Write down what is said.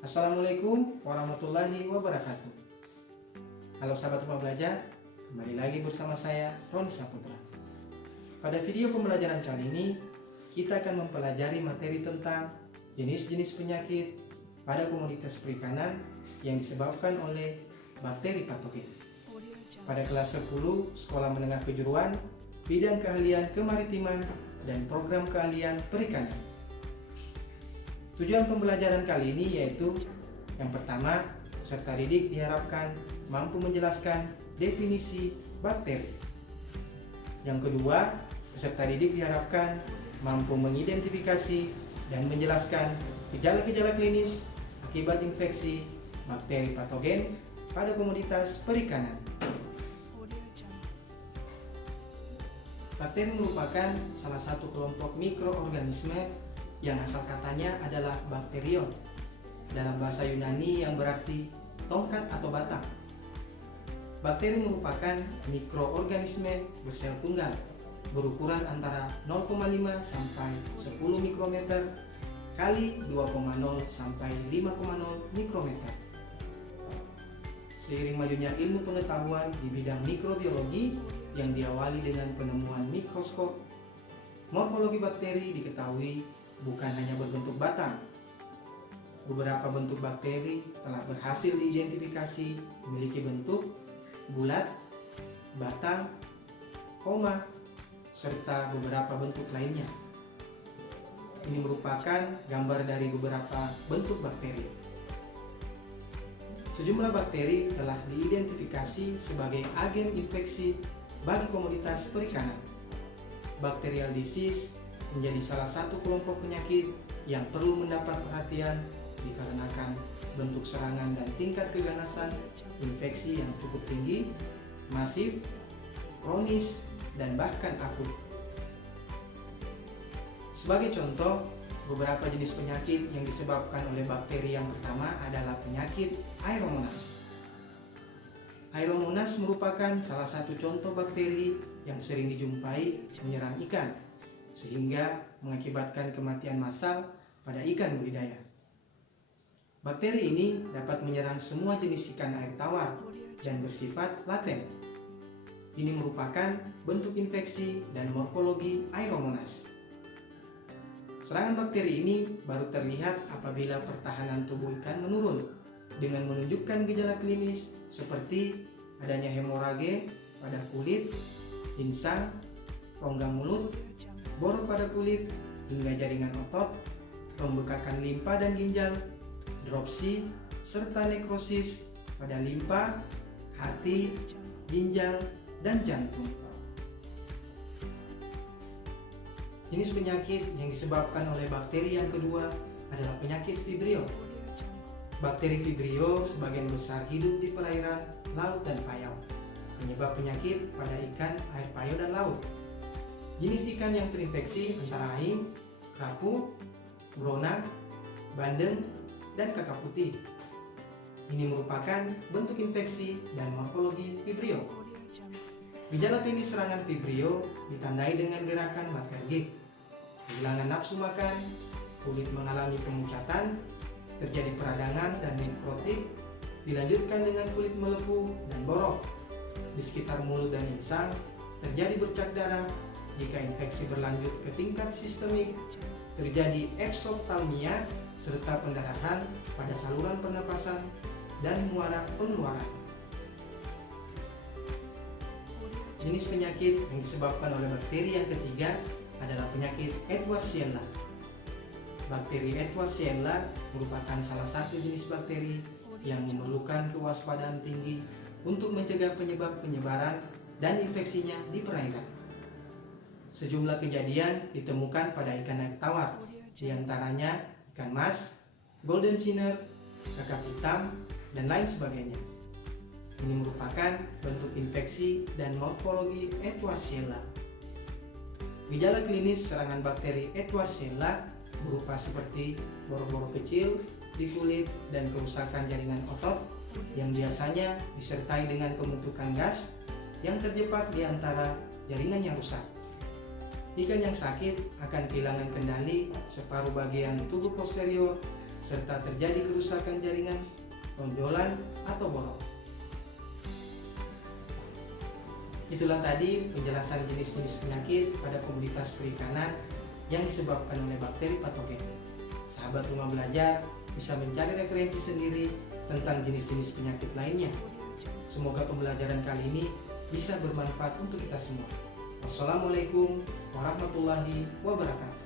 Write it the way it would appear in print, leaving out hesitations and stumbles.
Assalamualaikum warahmatullahi wabarakatuh. Halo sahabat rumah belajar, kembali lagi bersama saya Roni Saputra. Pada video pembelajaran kali ini, kita akan mempelajari materi tentang jenis-jenis penyakit pada komoditas perikanan yang disebabkan oleh bakteri patogen. Pada kelas 10 Sekolah Menengah Kejuruan, bidang keahlian kemaritiman dan program keahlian perikanan. Tujuan pembelajaran kali ini yaitu yang pertama, peserta didik diharapkan mampu menjelaskan definisi bakteri. Yang kedua, peserta didik diharapkan mampu mengidentifikasi dan menjelaskan gejala-gejala klinis akibat infeksi bakteri patogen pada komoditas perikanan. Bakteri merupakan salah satu kelompok mikroorganisme yang asal katanya adalah bakterion, dalam bahasa Yunani yang berarti tongkat atau batang. Bakteri merupakan mikroorganisme bersel tunggal, berukuran antara 0,5 sampai 10 mikrometer kali 2,0 sampai 5,0 mikrometer. Seiring majunya ilmu pengetahuan di bidang mikrobiologi yang diawali dengan penemuan mikroskop, morfologi bakteri diketahui bukan hanya berbentuk batang. Beberapa bentuk bakteri telah berhasil diidentifikasi memiliki bentuk bulat, batang, koma, serta beberapa bentuk lainnya. Ini merupakan gambar dari beberapa bentuk bakteri. Sejumlah bakteri telah diidentifikasi sebagai agen infeksi bagi komoditas perikanan. Bacterial disease menjadi salah satu kelompok penyakit yang perlu mendapat perhatian dikarenakan bentuk serangan dan tingkat keganasan infeksi yang cukup tinggi, masif, kronis, dan bahkan akut. Sebagai contoh, beberapa jenis penyakit yang disebabkan oleh bakteri yang pertama adalah penyakit Aeromonas. Aeromonas merupakan salah satu contoh bakteri yang sering dijumpai menyerang ikan, sehingga mengakibatkan kematian massal pada ikan budidaya. Bakteri ini dapat menyerang semua jenis ikan air tawar dan bersifat laten. Ini merupakan bentuk infeksi dan morfologi Aeromonas. Serangan bakteri ini baru terlihat apabila pertahanan tubuh ikan menurun dengan menunjukkan gejala klinis seperti adanya hemorage pada kulit, insang, rongga mulut, borok pada kulit, hingga jaringan otot, pembekakan limpa dan ginjal, dropsy, serta nekrosis pada limpa, hati, ginjal, dan jantung. Jenis penyakit yang disebabkan oleh bakteri yang kedua adalah penyakit Vibrio. Bakteri Vibrio sebagian besar hidup di perairan, laut, dan payau. Penyebab penyakit pada ikan air payau dan laut. Jenis ikan yang terinfeksi antara lain kerapu, brona, bandeng, dan kakap putih. Ini merupakan bentuk infeksi dan morfologi Vibrio. Gejala klinis serangan Vibrio ditandai dengan gerakan letargik, kehilangan nafsu makan, kulit mengalami pemucatan, terjadi peradangan dan nekrotik, dilanjutkan dengan kulit melepuh dan borok. Di sekitar mulut dan insang terjadi bercak darah. Jika infeksi berlanjut ke tingkat sistemik, terjadi eksoftalmia serta pendarahan pada saluran pernapasan dan muara pengeluaran. Jenis penyakit yang disebabkan oleh bakteri yang ketiga adalah penyakit Edwardsella. Bakteri Edwardsella merupakan salah satu jenis bakteri yang memerlukan kewaspadaan tinggi untuk mencegah penyebab penyebaran dan infeksinya di perairan. Sejumlah kejadian ditemukan pada ikan air tawar, diantaranya ikan mas, golden sinner, kakap hitam, dan lain sebagainya. Ini merupakan bentuk infeksi dan morfologi Edwardsella. Gejala klinis serangan bakteri Edwardsella berupa seperti borok-borok kecil di kulit dan kerusakan jaringan otot yang biasanya disertai dengan pembentukan gas yang terjebak di antara jaringan yang rusak. Ikan yang sakit akan kehilangan kendali separuh bagian tubuh posterior serta terjadi kerusakan jaringan, tonjolan, atau bolong. Itulah tadi penjelasan jenis-jenis penyakit pada komoditas perikanan yang disebabkan oleh bakteri patogen. Sahabat Rumah Belajar bisa mencari referensi sendiri tentang jenis-jenis penyakit lainnya. Semoga pembelajaran kali ini bisa bermanfaat untuk kita semua. Wassalamualaikum warahmatullahi wabarakatuh.